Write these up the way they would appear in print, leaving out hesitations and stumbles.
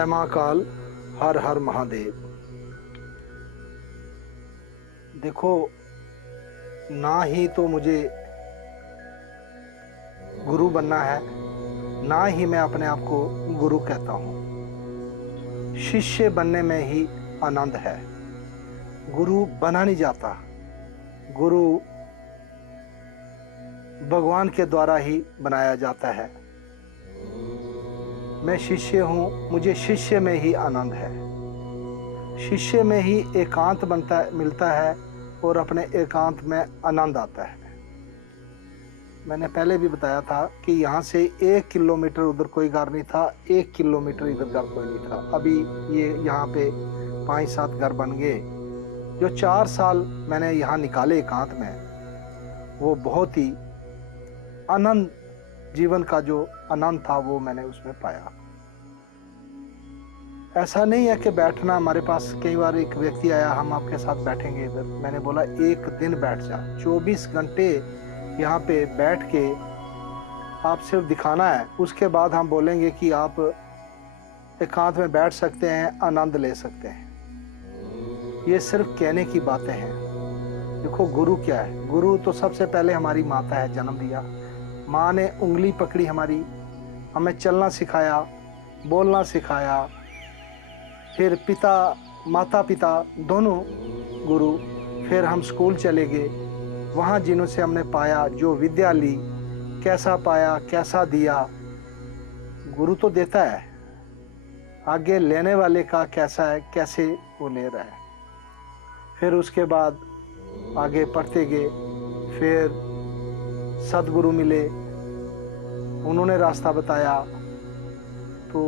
जय महाकाल, हर हर महादेव। देखो, ना ही तो मुझे गुरु बनना है, ना ही मैं अपने आप को गुरु कहता हूँ। शिष्य बनने में ही आनंद है, गुरु बना नहीं जाता। गुरु भगवान के द्वारा ही बनाया जाता है। मैं शिष्य हूँ, मुझे शिष्य में ही आनंद है। शिष्य में ही एकांत मिलता है और अपने एकांत में आनंद आता है। मैंने पहले भी बताया था कि यहाँ से 1 किलोमीटर उधर कोई घर नहीं था, 1 किलोमीटर इधर घर कोई नहीं था। अभी ये यहाँ पे 5-7 घर बन गए। जो 4 साल मैंने यहाँ निकाले एकांत में, वो बहुत ही आनंद, जीवन का जो आनंद था वो मैंने उसमें पाया। ऐसा नहीं है कि बैठना, हमारे पास कई बार एक व्यक्ति आया, हम आपके साथ बैठेंगे इधर। मैंने बोला 1 दिन बैठ जा, 24 घंटे यहाँ पे बैठ के आप सिर्फ दिखाना है, उसके बाद हम बोलेंगे कि आप एकांत में बैठ सकते हैं, आनंद ले सकते हैं। ये सिर्फ कहने की बातें हैं। देखो, गुरु क्या है? गुरु तो सबसे पहले हमारी माता है, जन्म दिया। माँ ने उंगली पकड़ी हमारी, हमें चलना सिखाया, बोलना सिखाया। फिर पिता, माता पिता दोनों गुरु। फिर हम स्कूल चले गए, वहाँ जिन्हों से हमने पाया, जो विद्या ली, कैसा पाया, कैसा दिया। गुरु तो देता है, आगे लेने वाले का कैसा है, कैसे वो ले रहा है। फिर उसके बाद आगे पढ़ते गए, फिर सदगुरु मिले, उन्होंने रास्ता बताया। तो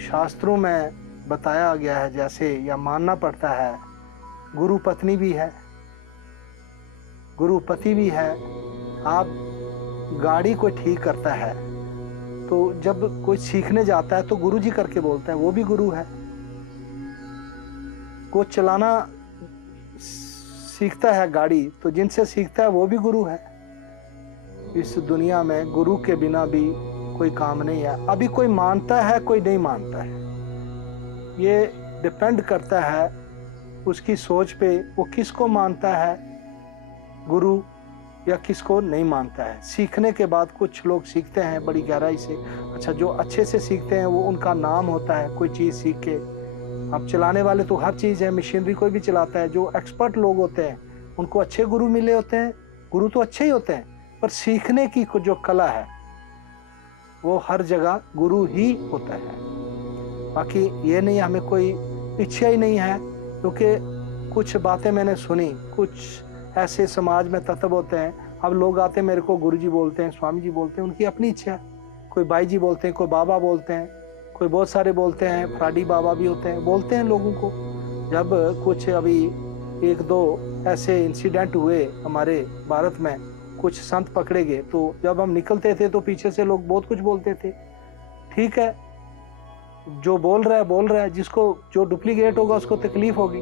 शास्त्रों में बताया गया है जैसे, या मानना पड़ता है, गुरु पत्नी भी है, गुरु पति भी है। आप गाड़ी कोई ठीक करता है तो जब कोई सीखने जाता है तो गुरु जी करके बोलते हैं, वो भी गुरु है। कोई चलाना सीखता है गाड़ी, तो जिनसे सीखता है वो भी गुरु है। इस दुनिया में गुरु के बिना भी कोई काम नहीं है। अभी कोई मानता है, कोई नहीं मानता है, ये डिपेंड करता है उसकी सोच पे, वो किसको मानता है गुरु या किसको नहीं मानता है। सीखने के बाद कुछ लोग सीखते हैं बड़ी गहराई से। अच्छा, जो अच्छे से सीखते हैं वो, उनका नाम होता है कोई चीज़ सीख के। अब चलाने वाले तो हर चीज़ है, मशीनरी कोई भी चलाता है। जो एक्सपर्ट लोग होते हैं उनको अच्छे गुरु मिले होते हैं। गुरु तो अच्छे ही होते हैं, पर सीखने की जो कला है वो हर जगह गुरु ही होता है। बाकी ये नहीं, हमें कोई इच्छा ही नहीं है, क्योंकि कुछ बातें मैंने सुनी, कुछ ऐसे समाज में तत्व होते हैं। अब लोग आते हैं, मेरे को गुरुजी बोलते हैं, स्वामी जी बोलते हैं, उनकी अपनी इच्छा है। कोई भाई जी बोलते हैं, कोई बाबा बोलते हैं, कोई बहुत सारे बोलते हैं, फराडी बाबा भी होते हैं, बोलते हैं लोगों को। जब कुछ अभी 1-2 ऐसे इंसिडेंट हुए हमारे भारत में, कुछ संत पकड़े गए, तो जब हम निकलते थे तो पीछे से लोग बहुत कुछ बोलते थे। ठीक है, जो बोल रहा है, जिसको जो डुप्लीकेट होगा उसको तकलीफ होगी।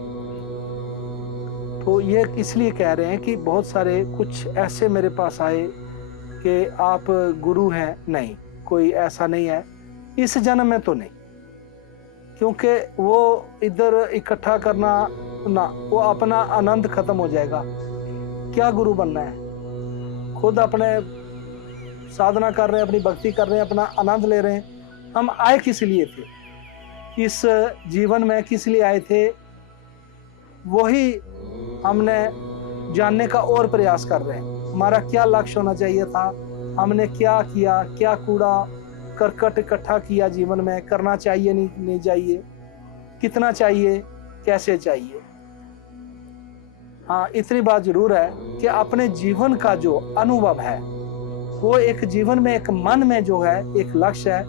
तो ये इसलिए कह रहे हैं कि बहुत सारे कुछ ऐसे मेरे पास आए कि आप गुरु हैं। नहीं, कोई ऐसा नहीं है इस जन्म में तो नहीं, क्योंकि वो इधर इकट्ठा करना ना, वो अपना आनंद खत्म हो जाएगा। क्या गुरु बनना है? खुद अपने साधना कर रहे हैं, अपनी भक्ति कर रहे हैं, अपना आनंद ले रहे हैं। हम आए किस लिए थे, इस जीवन में किस लिए आए थे, वही हमने जानने का और प्रयास कर रहे हैं। हमारा क्या लक्ष्य होना चाहिए था, हमने क्या किया, क्या कूड़ा करकट इकट्ठा किया जीवन में, करना चाहिए नहीं चाहिए, कितना चाहिए, कैसे चाहिए। हाँ, इतनी बात जरूर है कि अपने जीवन का जो अनुभव है वो एक जीवन में, एक मन में जो है एक लक्ष्य है,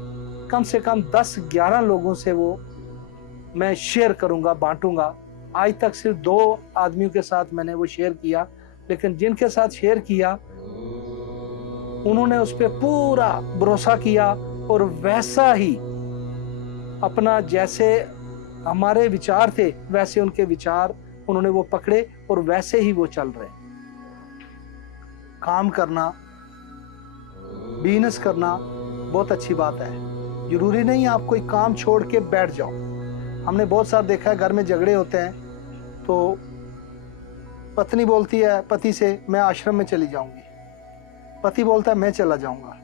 कम से कम 10-11 लोगों से वो मैं शेयर करूंगा, बांटूंगा। आज तक सिर्फ 2 आदमियों के साथ मैंने वो शेयर किया, लेकिन जिनके साथ शेयर किया उन्होंने उस पर पूरा भरोसा किया और वैसा ही अपना, जैसे हमारे विचार थे वैसे उनके विचार उन्होंने वो पकड़े और वैसे ही वो चल रहे। काम करना, बिजनेस करना बहुत अच्छी बात है, जरूरी नहीं आप कोई काम छोड़ के बैठ जाओ। हमने बहुत सारा देखा है, घर में झगड़े होते हैं तो पत्नी बोलती है पति से मैं आश्रम में चली जाऊंगी, पति बोलता है मैं चला जाऊंगा।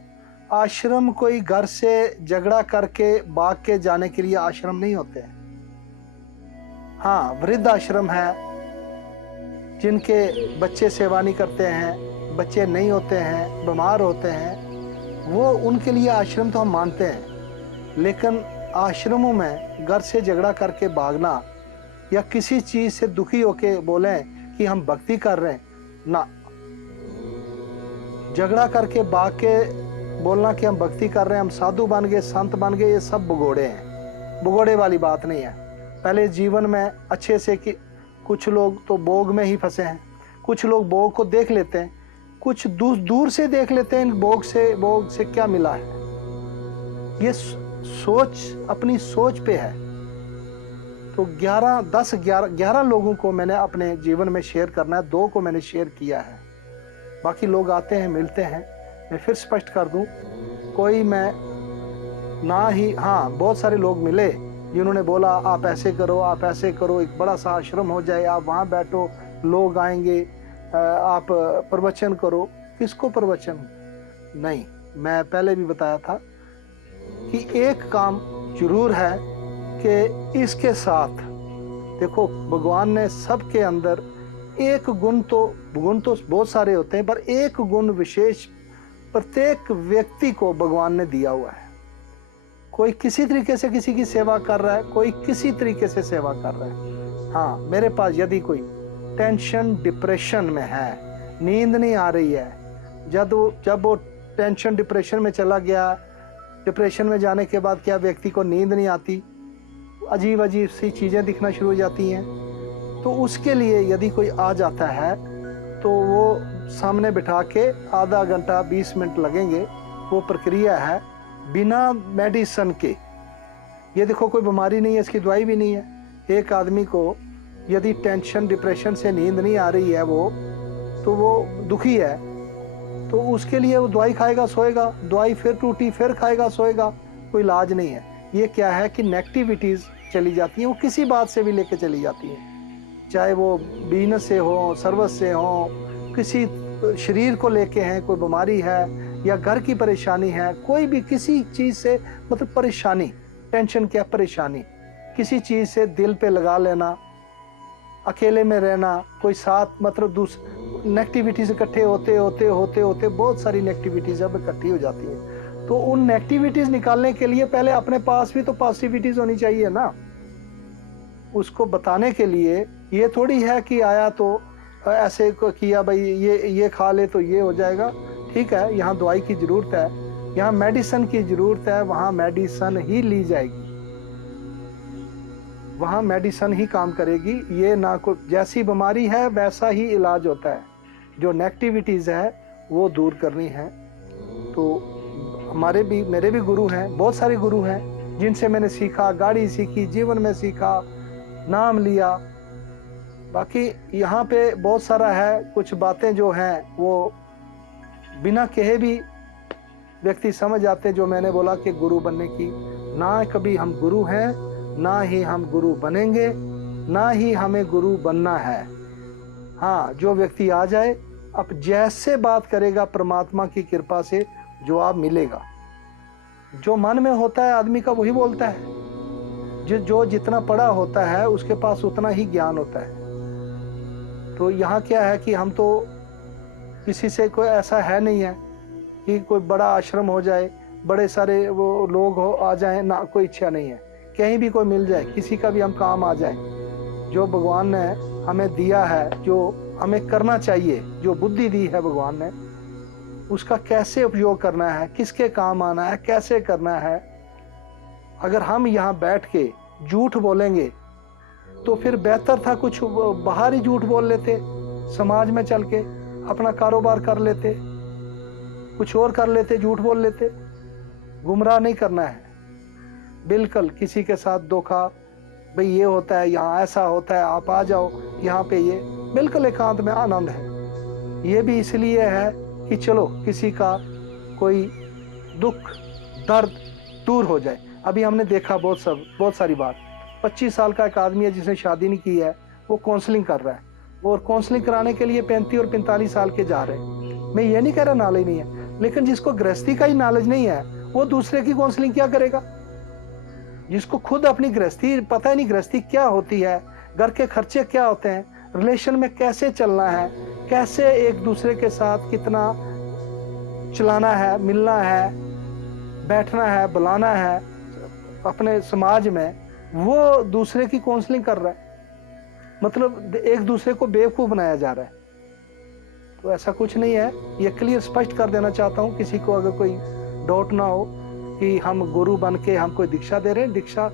आश्रम कोई घर से झगड़ा करके भाग के जाने के लिए आश्रम नहीं होते हैं। हाँ, वृद्ध आश्रम है, जिनके बच्चे सेवा नहीं करते हैं, बच्चे नहीं होते हैं, बीमार होते हैं, वो उनके लिए आश्रम तो हम मानते हैं। लेकिन आश्रमों में घर से झगड़ा करके भागना या किसी चीज़ से दुखी होके बोलें कि हम भक्ति कर रहे हैं, ना। झगड़ा करके भाग के बोलना कि हम भक्ति कर रहे हैं, हम साधु बन गए, संत बन गए, ये सब भगोड़े हैं। भगोड़े वाली बात नहीं है। पहले जीवन में अच्छे से कि कुछ लोग तो भोग में ही फंसे हैं, कुछ लोग भोग को देख लेते हैं, कुछ दूर से देख लेते हैं भोग से क्या मिला है। ये सोच अपनी सोच पे है। तो 11 लोगों को मैंने अपने जीवन में शेयर करना है, 2 को मैंने शेयर किया है, बाकी लोग आते हैं मिलते हैं। मैं फिर स्पष्ट कर दूं, कोई मैं ना ही, हाँ बहुत सारे लोग मिले जिन्होंने बोला आप ऐसे करो, आप ऐसे करो, एक बड़ा सा आश्रम हो जाए, आप वहाँ बैठो, लोग आएंगे, आप प्रवचन करो। किसको प्रवचन? नहीं, मैं पहले भी बताया था कि एक काम जरूर है कि इसके साथ देखो, भगवान ने सबके अंदर एक गुण तो बहुत सारे होते हैं, पर एक गुण विशेष प्रत्येक व्यक्ति को भगवान ने दिया हुआ है। कोई किसी तरीके से किसी की सेवा कर रहा है, कोई किसी तरीके से सेवा कर रहा है। हाँ, मेरे पास यदि कोई टेंशन डिप्रेशन में है, नींद नहीं आ रही है, जब वो टेंशन डिप्रेशन में चला गया, डिप्रेशन में जाने के बाद क्या व्यक्ति को नींद नहीं आती, अजीब सी चीज़ें दिखना शुरू हो जाती हैं, तो उसके लिए यदि कोई आ जाता है तो वो सामने बिठा के आधा घंटा 20 मिनट लगेंगे, वो प्रक्रिया है बिना मेडिसिन के। ये देखो कोई बीमारी नहीं है, इसकी दवाई भी नहीं है। एक आदमी को यदि टेंशन डिप्रेशन से नींद नहीं आ रही है, वो दुखी है, तो उसके लिए वो दवाई खाएगा सोएगा, दवाई फिर टूटी फिर खाएगा सोएगा, कोई इलाज नहीं है। ये क्या है कि नेगेटिविटीज़ चली जाती हैं, वो किसी बात से भी लेके चली जाती हैं, चाहे वो बिजनेस से हो, सर्विस से हो, किसी शरीर को लेके हैं, कोई बीमारी है या घर की परेशानी है, कोई भी किसी चीज़ से मतलब परेशानी, टेंशन क्या परेशानी, किसी चीज़ से दिल पे लगा लेना, अकेले में रहना, कोई साथ मतलब नेगेटिविटीज इकट्ठे होते बहुत सारी नेगेटिविटीज अब इकट्ठी हो जाती है। तो उन नेगेटिविटीज निकालने के लिए पहले अपने पास भी तो पॉजिटिविटीज होनी चाहिए ना। उसको बताने के लिए ये थोड़ी है कि आया तो ऐसे किया भाई ये खा ले तो ये हो जाएगा। ठीक है, यहाँ दवाई की ज़रूरत है, यहाँ मेडिसिन की ज़रूरत है, वहाँ मेडिसिन ही ली जाएगी, वहाँ मेडिसिन ही काम करेगी। ये ना कोई जैसी बीमारी है वैसा ही इलाज होता है। जो नेगेटिविटीज़ है वो दूर करनी है। तो मेरे भी गुरु हैं, बहुत सारे गुरु हैं जिनसे मैंने सीखा, गाड़ी सीखी, जीवन में सीखा, नाम लिया। बाकी यहाँ पे बहुत सारा है, कुछ बातें जो हैं वो बिना कहे भी व्यक्ति समझ जाते, जो मैंने बोला कि गुरु बनने की। ना कभी हम गुरु हैं, ना ही हम गुरु बनेंगे, ना ही हमें गुरु बनना है। हाँ, जो व्यक्ति आ जाए, अब जैसे बात करेगा परमात्मा की कृपा से जवाब मिलेगा। जो मन में होता है आदमी का वही बोलता है। जो जितना पढ़ा होता है उसके पास उतना ही ज्ञान होता है। तो यहाँ क्या है कि हम तो किसी से कोई ऐसा है नहीं है कि कोई बड़ा आश्रम हो जाए, बड़े सारे वो लोग आ जाएं, ना, कोई इच्छा नहीं है। कहीं भी कोई मिल जाए, किसी का भी हम काम आ जाए। जो भगवान ने हमें दिया है, जो हमें करना चाहिए, जो बुद्धि दी है भगवान ने, उसका कैसे उपयोग करना है, किसके काम आना है, कैसे करना है। अगर हम यहाँ बैठ के झूठ बोलेंगे तो फिर बेहतर था कुछ बाहर ही झूठ बोल लेते, समाज में चल के अपना कारोबार कर लेते, कुछ और कर लेते, झूठ बोल लेते। गुमराह नहीं करना है बिल्कुल किसी के साथ धोखा, भाई ये होता है, यहाँ ऐसा होता है, आप आ जाओ यहाँ पे। ये बिल्कुल एकांत में आनंद है। ये भी इसलिए है कि चलो किसी का कोई दुख दर्द दूर हो जाए। अभी हमने देखा बहुत सारी बात, 25 साल का एक आदमी है जिसने शादी नहीं की है, वो काउंसलिंग कर रहा है, और काउंसलिंग कराने के लिए 35 और 45 साल के जा रहे हैं। मैं ये नहीं कह रहा नॉलेज नहीं है, लेकिन जिसको गृहस्थी का ही नॉलेज नहीं है वो दूसरे की काउंसलिंग क्या करेगा? जिसको खुद अपनी गृहस्थी पता ही नहीं, गृहस्थी क्या होती है, घर के खर्चे क्या होते हैं, रिलेशन में कैसे चलना है, कैसे एक दूसरे के साथ कितना चलाना है, मिलना है, बैठना है, बुलाना है अपने समाज में, वो दूसरे की काउंसलिंग कर रहा है। मतलब एक दूसरे को बेवकूफ बनाया जा रहा है। तो ऐसा कुछ नहीं है, ये क्लियर स्पष्ट कर देना चाहता हूँ, किसी को अगर कोई डाउट ना हो कि हम गुरु बन के हम कोई दीक्षा दे रहे हैं। दीक्षा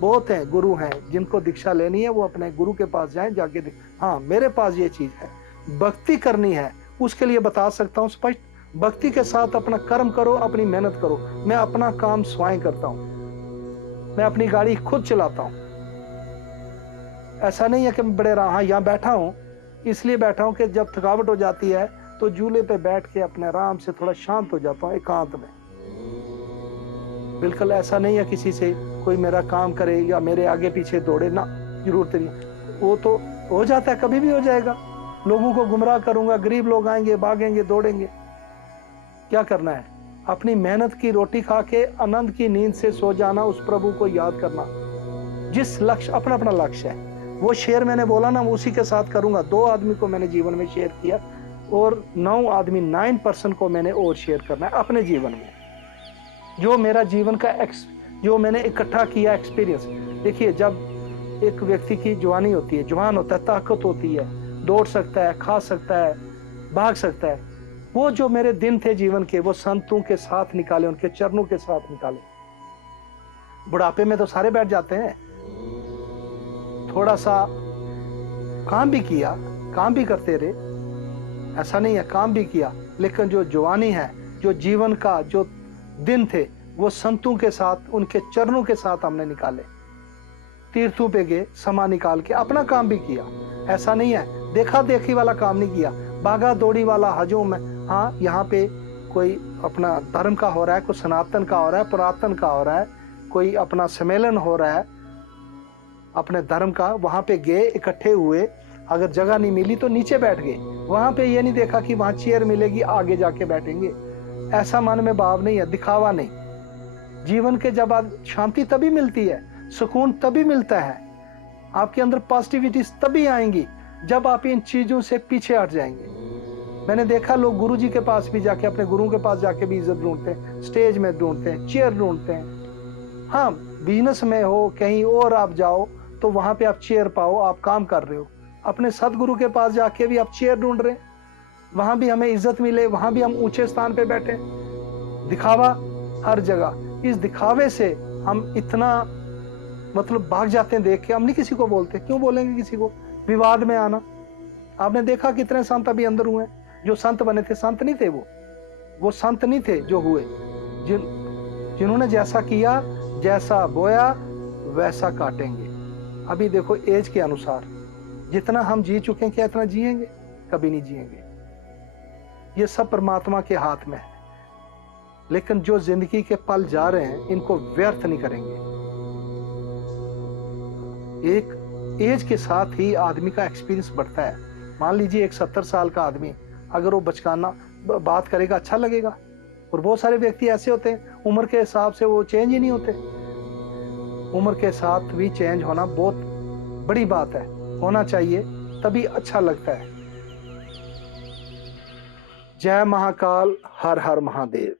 बहुत हैं, गुरु हैं, जिनको दीक्षा लेनी है वो अपने गुरु के पास जाएं, जाके हाँ मेरे पास ये चीज है, भक्ति करनी है, उसके लिए बता सकता हूँ स्पष्ट। भक्ति के साथ अपना कर्म करो, अपनी मेहनत करो। मैं अपना काम स्वयं करता हूँ, मैं अपनी गाड़ी खुद चलाता हूँ। ऐसा नहीं है कि मैं बड़े रहा यहाँ बैठा हूँ, इसलिए बैठा हूँ कि जब थकावट हो जाती है तो झूले पे बैठ के अपने आराम से थोड़ा शांत हो जाता हूँ एकांत में। बिल्कुल ऐसा नहीं है किसी से कोई मेरा काम करे या मेरे आगे पीछे दौड़े, ना, जरूरत नहीं। वो तो हो जाता है, कभी भी हो जाएगा। लोगों को गुमराह करूंगा, गरीब लोग आएंगे, भागेंगे, दौड़ेंगे। क्या करना है? अपनी मेहनत की रोटी खा के आनंद की नींद से सो जाना, उस प्रभु को याद करना। जिस लक्ष्य, अपना अपना लक्ष्य है, वो शेयर मैंने बोला ना, उसी के साथ करूंगा। 2 आदमी को मैंने जीवन में शेयर किया और 9% को मैंने और शेयर करना है अपने जीवन में। जो मेरा जीवन का जो मैंने इकट्ठा किया एक्सपीरियंस। देखिए, जब एक व्यक्ति की जवानी होती है, जवान होता है, ताकत होती है, दौड़ सकता है, खा सकता है, भाग सकता है, वो जो मेरे दिन थे जीवन के, वो संतों के साथ निकाले, उनके चरणों के साथ निकाले। बुढ़ापे में तो सारे बैठ जाते हैं, थोड़ा सा काम भी किया, काम भी करते रहे, ऐसा नहीं है, काम भी किया, लेकिन जो जवानी है, जो जीवन का जो दिन थे, वो संतों के साथ, उनके चरणों के साथ हमने निकाले। तीर्थों पे गए, समा निकाल के अपना काम भी किया। ऐसा नहीं है देखा देखी वाला काम नहीं किया, भागा दौड़ी वाला हजूम में। हाँ, यहाँ पे कोई अपना धर्म का हो रहा है, कोई सनातन का हो रहा है, पुरातन का हो रहा है, कोई अपना सम्मेलन हो रहा है अपने धर्म का, वहां पे गए, इकट्ठे हुए, अगर जगह नहीं मिली तो नीचे बैठ गए। वहां पे ये नहीं देखा कि वहां चेयर मिलेगी, आगे जाके बैठेंगे। ऐसा मन में भाव नहीं है, दिखावा नहीं। जीवन के जब आप शांति तभी मिलती है, सुकून तभी मिलता है, आपके अंदर पॉजिटिविटी तभी आएंगी जब आप इन चीजों से पीछे हट जाएंगे। मैंने देखा लोग गुरु जी के पास भी जाके, अपने गुरु के पास जाके भी इज्जत ढूंढते हैं, स्टेज में ढूंढते हैं, चेयर ढूंढते हैं। हाँ, बिजनेस में हो, कहीं और आप जाओ तो वहां पे आप चेयर पाओ, आप काम कर रहे हो। अपने सदगुरु के पास जाके भी आप चेयर ढूंढ रहे हैं, वहां भी हमें इज्जत मिले, वहां भी हम ऊंचे स्थान पे बैठे। दिखावा हर जगह, इस दिखावे से हम इतना मतलब भाग जाते हैं देख के। हम नहीं किसी को बोलते, क्यों बोलेंगे किसी को? विवाद में आना। आपने देखा कितने संत अभी अंदर हुए, जो संत बने थे, संत नहीं थे वो संत नहीं थे जो हुए, जिन्होंने जैसा किया, जैसा बोया वैसा काटेंगे। अभी देखो एज के अनुसार जितना हम जी चुके हैं, क्या इतना जिएंगे? कभी नहीं जिएंगे। ये सब परमात्मा के हाथ में है, लेकिन जो जिंदगी के पल जा रहे हैं इनको व्यर्थ नहीं करेंगे। एक एज के साथ ही आदमी का एक्सपीरियंस बढ़ता है। मान लीजिए एक 70 साल का आदमी अगर वो बचकाना बात करेगा, अच्छा लगेगा। और बहुत सारे व्यक्ति ऐसे होते हैं, उम्र के हिसाब से वो चेंज ही नहीं होते। उम्र के साथ भी चेंज होना बहुत बड़ी बात है, होना चाहिए, तभी अच्छा लगता है। जय महाकाल, हर हर महादेव।